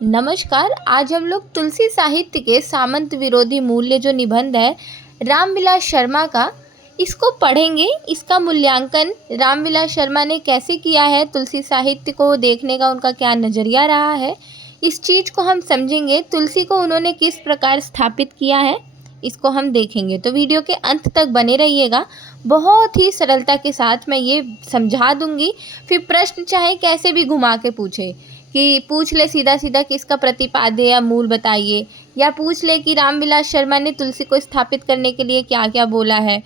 नमस्कार। आज हम लोग तुलसी साहित्य के सामंत विरोधी मूल्य जो निबंध है रामविलास शर्मा का, इसको पढ़ेंगे। इसका मूल्यांकन रामविलास शर्मा ने कैसे किया है, तुलसी साहित्य को देखने का उनका क्या नज़रिया रहा है, इस चीज़ को हम समझेंगे। तुलसी को उन्होंने किस प्रकार स्थापित किया है, इसको हम देखेंगे। तो वीडियो के अंत तक बने रहिएगा। बहुत ही सरलता के साथ मैं ये समझा दूंगी। फिर प्रश्न चाहे कैसे भी घुमा के पूछे, कि पूछ ले सीधा सीधा कि इसका प्रतिपाद्य या मूल बताइए, या पूछ ले कि रामविलास शर्मा ने तुलसी को स्थापित करने के लिए क्या क्या बोला है,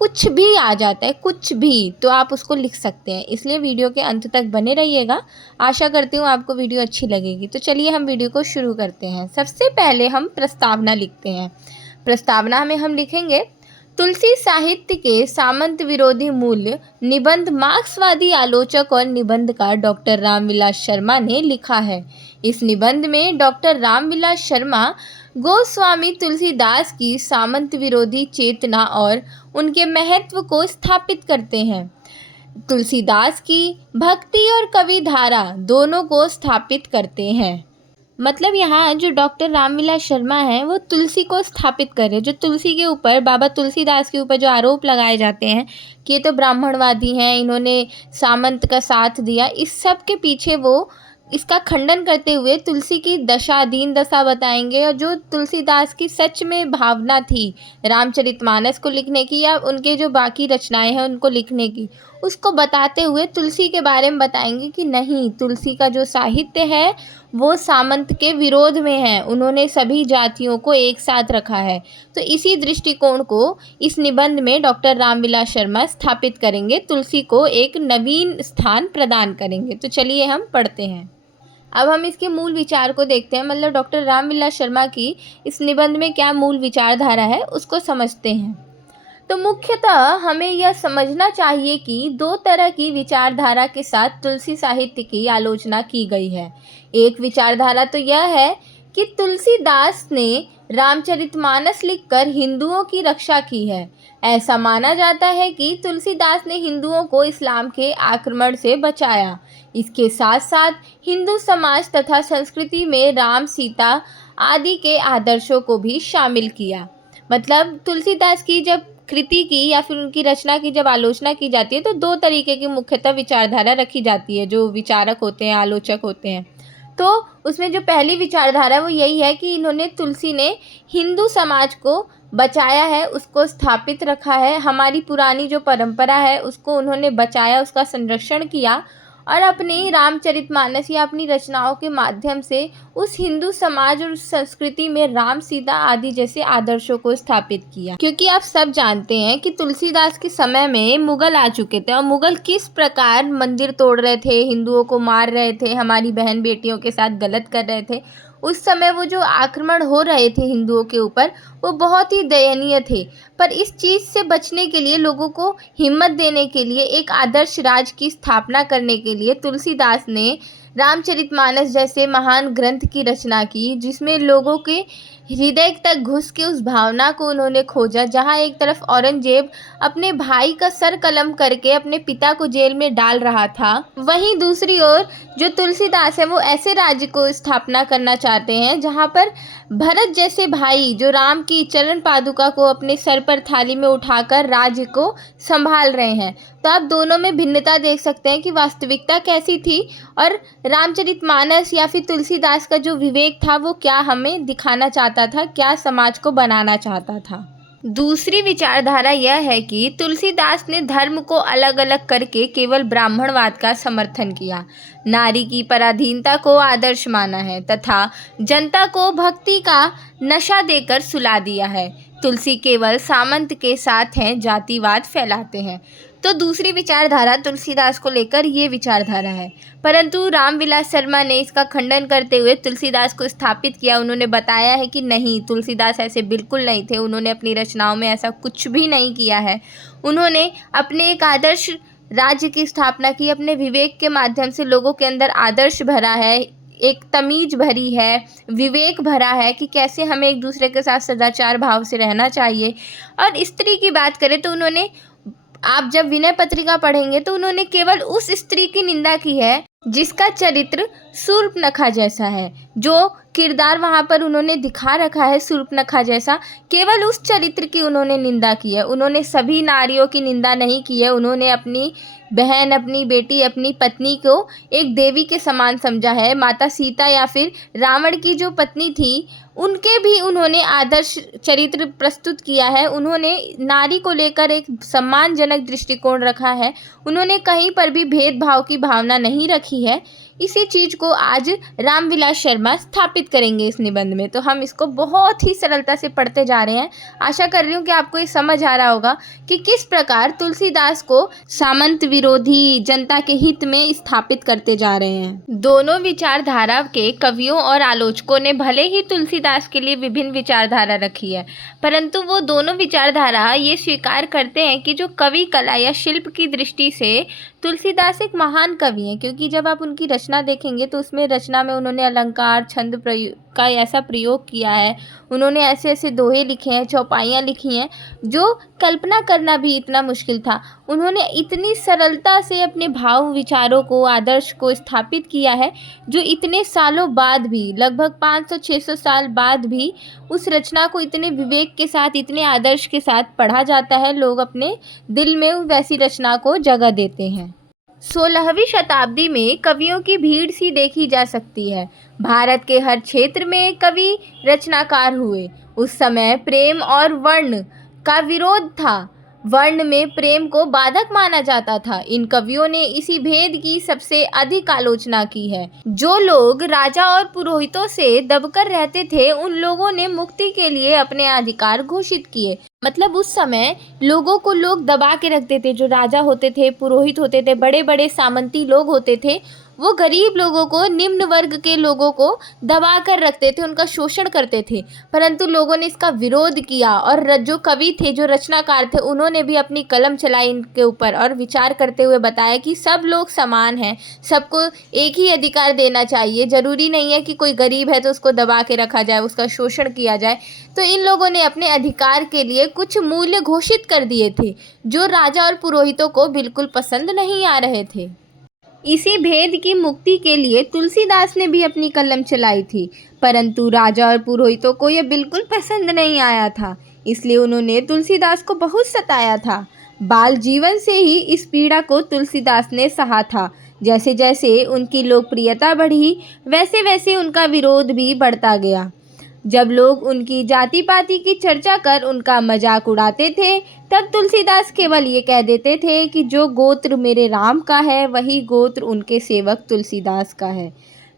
कुछ भी आ जाता है, कुछ भी, तो आप उसको लिख सकते हैं। इसलिए वीडियो के अंत तक बने रहिएगा। आशा करती हूँ आपको वीडियो अच्छी लगेगी। तो चलिए हम वीडियो को शुरू करते हैं। सबसे पहले हम प्रस्तावना लिखते हैं। प्रस्तावना में हम लिखेंगे, तुलसी साहित्य के सामंत विरोधी मूल्य निबंध मार्क्सवादी आलोचक और निबंधकार डॉक्टर रामविलास शर्मा ने लिखा है। इस निबंध में डॉक्टर रामविलास शर्मा गोस्वामी तुलसीदास की सामंत विरोधी चेतना और उनके महत्व को स्थापित करते हैं। तुलसीदास की भक्ति और कवि धारा दोनों को स्थापित करते हैं। मतलब यहाँ जो डॉक्टर रामविलास शर्मा हैं वो तुलसी को स्थापित कर रहे हैं। जो तुलसी के ऊपर, बाबा तुलसीदास के ऊपर जो आरोप लगाए जाते हैं कि ये तो ब्राह्मणवादी हैं, इन्होंने सामंत का साथ दिया, इस सब के पीछे वो इसका खंडन करते हुए तुलसी की दशा, दीन दशा बताएंगे। और जो तुलसीदास की सच में भावना थी रामचरितमानस को लिखने की, या उनके जो बाकी रचनाएं हैं उनको लिखने की, उसको बताते हुए तुलसी के बारे में बताएंगे कि नहीं, तुलसी का जो साहित्य है वो सामंत के विरोध में है, उन्होंने सभी जातियों को एक साथ रखा है। तो इसी दृष्टिकोण को इस निबंध में डॉक्टर रामविलास शर्मा स्थापित करेंगे, तुलसी को एक नवीन स्थान प्रदान करेंगे। तो चलिए हम पढ़ते हैं। अब हम इसके मूल विचार को देखते हैं, मतलब डॉक्टर रामविलास शर्मा की इस निबंध में क्या मूल विचारधारा है उसको समझते हैं। तो मुख्यतः हमें यह समझना चाहिए कि दो तरह की विचारधारा के साथ तुलसी साहित्य की आलोचना की गई है। एक विचारधारा तो यह है कि तुलसीदास ने रामचरितमानस लिखकर हिंदुओं की रक्षा की है। ऐसा माना जाता है कि तुलसीदास ने हिंदुओं को इस्लाम के आक्रमण से बचाया। इसके साथ साथ हिंदू समाज तथा संस्कृति में राम, सीता आदि के आदर्शों को भी शामिल किया। मतलब तुलसीदास की जब कृति की या फिर उनकी रचना की जब आलोचना की जाती है तो दो तरीके की मुख्यतः विचारधारा रखी जाती है। जो विचारक होते हैं, आलोचक होते हैं, तो उसमें जो पहली विचारधारा वो यही है कि इन्होंने, तुलसी ने हिंदू समाज को बचाया है, उसको स्थापित रखा है, हमारी पुरानी जो परंपरा है उसको उन्होंने बचाया, उसका संरक्षण किया, और अपनी रामचरितमानस या अपनी रचनाओं के माध्यम से उस हिंदू समाज और उस संस्कृति में राम, सीता आदि जैसे आदर्शों को स्थापित किया। क्योंकि आप सब जानते हैं कि तुलसीदास के समय में मुगल आ चुके थे, और मुगल किस प्रकार मंदिर तोड़ रहे थे, हिंदुओं को मार रहे थे, हमारी बहन बेटियों के साथ गलत कर रहे थे। उस समय वो जो आक्रमण हो रहे थे हिंदुओं के ऊपर, वो बहुत ही दयनीय थे। पर इस चीज़ से बचने के लिए, लोगों को हिम्मत देने के लिए, एक आदर्श राज की स्थापना करने के लिए तुलसीदास ने रामचरितमानस जैसे महान ग्रंथ की रचना की, जिसमें लोगों के हृदय तक घुस के उस भावना को उन्होंने खोजा। जहाँ एक तरफ औरंगजेब अपने भाई का सर कलम करके अपने पिता को जेल में डाल रहा था, वहीं दूसरी ओर जो तुलसीदास है वो ऐसे राज्य को स्थापना करना चाहते हैं जहाँ पर भरत जैसे भाई, जो राम की चरण पादुका को अपने सर पर थाली में उठाकर राज्य को संभाल रहे हैं। तो आप दोनों में भिन्नता देख सकते हैं कि वास्तविकता कैसी थी, और रामचरितमानस या फिर तुलसीदास का जो विवेक था वो क्या हमें दिखाना चाहता था, क्या समाज को बनाना चाहता था। दूसरी विचारधारा यह है कि तुलसीदास ने धर्म को अलग अलग करके केवल ब्राह्मणवाद का समर्थन किया, नारी की पराधीनता को आदर्श माना है तथा जनता को भक्ति का नशा देकर सुला दिया है। तुलसी केवल सामंत के साथ हैं, जातिवाद फैलाते हैं। तो दूसरी विचारधारा तुलसीदास को लेकर ये विचारधारा है, परंतु रामविलास शर्मा ने इसका खंडन करते हुए तुलसीदास को स्थापित किया। उन्होंने बताया है कि नहीं, तुलसीदास ऐसे बिल्कुल नहीं थे, उन्होंने अपनी रचनाओं में ऐसा कुछ भी नहीं किया है। उन्होंने अपने एक आदर्श राज्य की स्थापना की, अपने विवेक के माध्यम से लोगों के अंदर आदर्श भरा है, एक तमीज भरी है, विवेक भरा है कि कैसे हमें एक दूसरे के साथ सदाचार भाव से रहना चाहिए। और स्त्री की बात करें तो उन्होंने, आप जब विनय पत्रिका पढ़ेंगे तो उन्होंने केवल उस स्त्री की निंदा की है जिसका चरित्र शूर्पणखा जैसा है। जो किरदार वहाँ पर उन्होंने दिखा रखा है शूर्पणखा जैसा, केवल उस चरित्र की उन्होंने निंदा की है। उन्होंने सभी नारियों की निंदा नहीं की है। उन्होंने अपनी बहन, अपनी बेटी, अपनी पत्नी को एक देवी के समान समझा है। माता सीता या फिर रावण की जो पत्नी थी, उनके भी उन्होंने आदर्श चरित्र प्रस्तुत किया है। उन्होंने नारी को लेकर एक सम्मानजनक दृष्टिकोण रखा है। उन्होंने कहीं पर भी भेदभाव की भावना नहीं रखी है। इसी चीज़ को आज रामविलास शर्मा स्थापित करेंगे इस निबंध में। तो हम इसको बहुत ही सरलता से पढ़ते जा रहे हैं। आशा कर रही हूँ कि आपको ये समझ आ रहा होगा कि किस प्रकार तुलसीदास को सामंत विरोधी जनता के हित में स्थापित करते जा रहे हैं। दोनों विचारधारा के कवियों और आलोचकों ने भले ही तुलसीदास के लिए विभिन्न विचारधारा रखी है, परंतु वो दोनों विचारधारा ये स्वीकार करते हैं कि जो कवि कला या शिल्प की दृष्टि से तुलसीदास एक महान कवि हैं। क्योंकि जब आप उनकी रचना देखेंगे तो उसमें रचना में उन्होंने अलंकार, छंद का ऐसा प्रयोग किया है। उन्होंने ऐसे ऐसे दोहे लिखे हैं, चौपाइयाँ लिखी हैं, जो कल्पना करना भी इतना मुश्किल था। उन्होंने इतनी सरलता से अपने भाव, विचारों को, आदर्श को स्थापित किया है, जो इतने सालों बाद भी, लगभग 500-600 साल बाद भी उस रचना को इतने विवेक के साथ, इतने आदर्श के साथ पढ़ा जाता है। लोग अपने दिल में वैसी रचना को जगह देते हैं। 16वीं शताब्दी में कवियों की भीड़ सी देखी जा सकती है। भारत के हर क्षेत्र में कवि रचनाकार हुए। उस समय प्रेम और वर्ण का विरोध था। वर्ण में प्रेम को बाधक माना जाता था। इन कवियों ने इसी भेद की सबसे अधिक आलोचना की है। जो लोग राजा और पुरोहितों से दबकर रहते थे, उन लोगों ने मुक्ति के लिए अपने अधिकार घोषित किए। मतलब उस समय लोगों को लोग दबा के रखते थे। जो राजा होते थे, पुरोहित होते थे, बड़े बड़े सामंती लोग होते थे, वो गरीब लोगों को, निम्न वर्ग के लोगों को दबा कर रखते थे, उनका शोषण करते थे। परंतु लोगों ने इसका विरोध किया और जो कवि थे, जो रचनाकार थे, उन्होंने भी अपनी कलम चलाई इनके ऊपर और विचार करते हुए बताया कि सब लोग समान हैं, सबको एक ही अधिकार देना चाहिए। ज़रूरी नहीं है कि कोई गरीब है तो उसको दबा के रखा जाए, उसका शोषण किया जाए। तो इन लोगों ने अपने अधिकार के लिए कुछ मूल्य घोषित कर दिए थे, जो राजा और पुरोहितों को बिल्कुल पसंद नहीं आ रहे थे। इसी भेद की मुक्ति के लिए तुलसीदास ने भी अपनी कलम चलाई थी, परंतु राजा और पुरोहितों को यह बिल्कुल पसंद नहीं आया था। इसलिए उन्होंने तुलसीदास को बहुत सताया था। बाल जीवन से ही इस पीड़ा को तुलसीदास ने सहा था। जैसे जैसे उनकी लोकप्रियता बढ़ी, वैसे वैसे उनका विरोध भी बढ़ता गया। जब लोग उनकी जाति पाति की चर्चा कर उनका मजाक उड़ाते थे, तब तुलसीदास केवल ये कह देते थे कि जो गोत्र मेरे राम का है, वही गोत्र उनके सेवक तुलसीदास का है।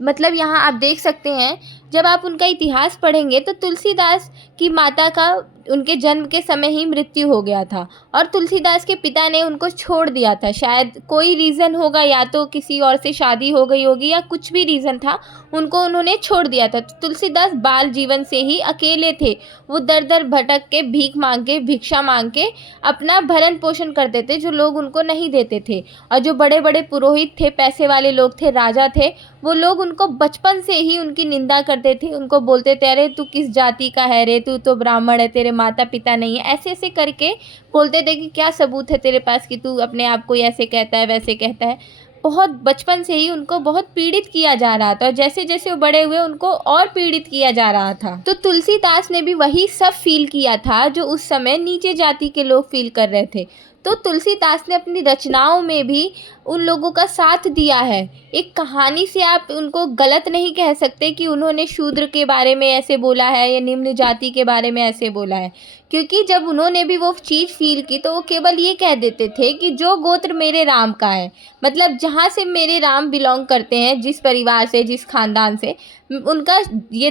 मतलब यहाँ आप देख सकते हैं, जब आप उनका इतिहास पढ़ेंगे तो तुलसीदास की माता का उनके जन्म के समय ही मृत्यु हो गया था और तुलसीदास के पिता ने उनको छोड़ दिया था। शायद कोई रीज़न होगा, या तो किसी और से शादी हो गई होगी या कुछ भी रीज़न था, उनको उन्होंने छोड़ दिया था। तो तुलसीदास बाल जीवन से ही अकेले थे। वो दर दर भटक के, भीख मांग के, भिक्षा मांग के अपना भरण पोषण करते थे, जो लोग उनको नहीं देते थे। और जो बड़े बड़े पुरोहित थे, पैसे वाले लोग थे, राजा थे, वो लोग उनको बचपन से ही उनकी निंदा करते थे। उनको बोलते थे, अरे तू किस जाति का है रे, तू तो ब्राह्मण है, तेरे माता पिता नहीं है। ऐसे ऐसे करके बोलते थे कि क्या सबूत है तेरे पास कि तू अपने आप को ऐसे कहता है, वैसे कहता है। बहुत बचपन से ही उनको बहुत पीड़ित किया जा रहा था और जैसे जैसे वो बड़े हुए उनको और पीड़ित किया जा रहा था। तो तुलसीदास ने भी वही सब फील किया था जो उस समय नीचे जाति के लोग फील कर रहे थे। तो तुलसीदास ने अपनी रचनाओं में भी उन लोगों का साथ दिया है। एक कहानी से आप उनको गलत नहीं कह सकते कि उन्होंने शूद्र के बारे में ऐसे बोला है या निम्न जाति के बारे में ऐसे बोला है, क्योंकि जब उन्होंने भी वो चीज़ फील की तो वो केवल ये कह देते थे कि जो गोत्र मेरे राम का है, मतलब जहाँ से मेरे राम बिलोंग करते हैं, जिस परिवार से, जिस खानदान से, उनका ये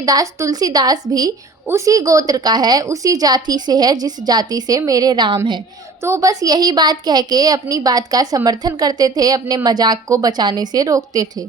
दास तुलसीदास भी उसी गोत्र का है, उसी जाति से है जिस जाति से मेरे राम हैं। तो बस यही बात कह के अपनी बात का समर्थन करते थे, अपने मजाक को बचाने से रोकते थे।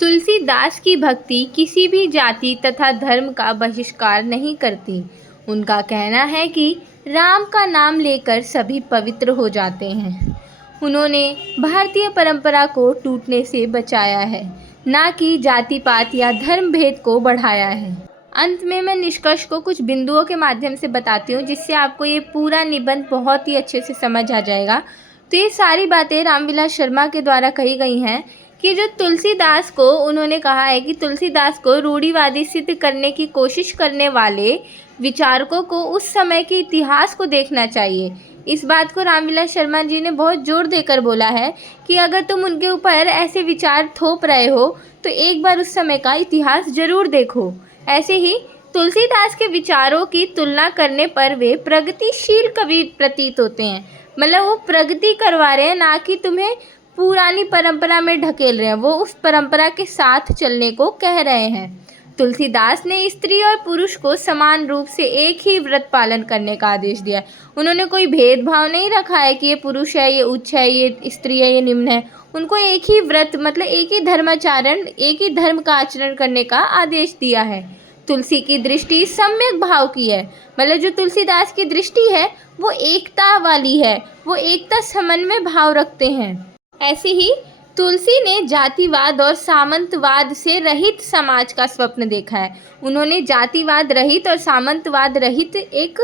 तुलसीदास की भक्ति किसी भी जाति तथा धर्म का बहिष्कार नहीं करती। उनका कहना है कि राम का नाम लेकर सभी पवित्र हो जाते हैं। उन्होंने भारतीय परंपरा को टूटने से बचाया है, ना कि जाति पात या धर्म भेद को बढ़ाया है। अंत में मैं निष्कर्ष को कुछ बिंदुओं के माध्यम से बताती हूँ, जिससे आपको ये पूरा निबंध बहुत ही अच्छे से समझ आ जाएगा। तो ये सारी बातें रामविलास शर्मा के द्वारा कही गई हैं कि जो तुलसीदास को उन्होंने कहा है कि तुलसीदास को रूढ़िवादी सिद्ध करने की कोशिश करने वाले विचारकों को उस समय के इतिहास को देखना चाहिए। इस बात को रामविलास शर्मा जी ने बहुत जोर देकर बोला है कि अगर तुम उनके ऊपर ऐसे विचार थोप रहे हो तो एक बार उस समय का इतिहास जरूर देखो। ऐसे ही तुलसीदास के विचारों की तुलना करने पर वे प्रगतिशील कवि प्रतीत होते हैं। मतलब वो प्रगति करवा रहे हैं, ना कि तुम्हें पुरानी परंपरा में ढकेल रहे हैं, वो उस परंपरा के साथ चलने को कह रहे हैं। तुलसीदास ने स्त्री और पुरुष को समान रूप से एक ही व्रत पालन करने का आदेश दिया है। उन्होंने कोई भेदभाव नहीं रखा है कि ये पुरुष है, ये उच्च है, ये स्त्री है, ये निम्न है। उनको एक ही व्रत मतलब एक ही धर्माचरण, एक ही धर्म का आचरण करने का आदेश दिया है। तुलसी की दृष्टि सम्यक भाव की है। मतलब जो तुलसीदास की दृष्टि है वो एकता वाली है, वो एकता समन्वय भाव रखते हैं। ऐसे ही तुलसी ने जातिवाद और सामंतवाद से रहित समाज का स्वप्न देखा है। उन्होंने जातिवाद रहित और सामंतवाद रहित एक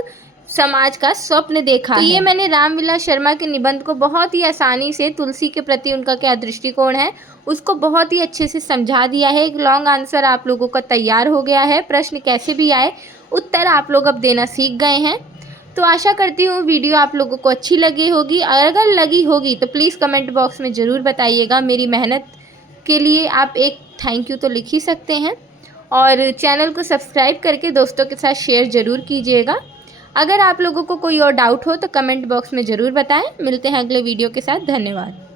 समाज का स्वप्न देखा है। ये मैंने रामविलास शर्मा के निबंध को बहुत ही आसानी से तुलसी के प्रति उनका क्या दृष्टिकोण है उसको बहुत ही अच्छे से समझा दिया है। एक लॉन्ग आंसर आप लोगों का तैयार हो गया है। प्रश्न कैसे भी आए उत्तर आप लोग अब देना सीख गए हैं। तो आशा करती हूँ वीडियो आप लोगों को अच्छी लगी होगी। अगर लगी होगी तो प्लीज़ कमेंट बॉक्स में ज़रूर बताइएगा। मेरी मेहनत के लिए आप एक थैंक यू तो लिख ही सकते हैं और चैनल को सब्सक्राइब करके दोस्तों के साथ शेयर ज़रूर कीजिएगा। अगर आप लोगों को कोई और डाउट हो तो कमेंट बॉक्स में ज़रूर बताएं। मिलते हैं अगले वीडियो के साथ। धन्यवाद।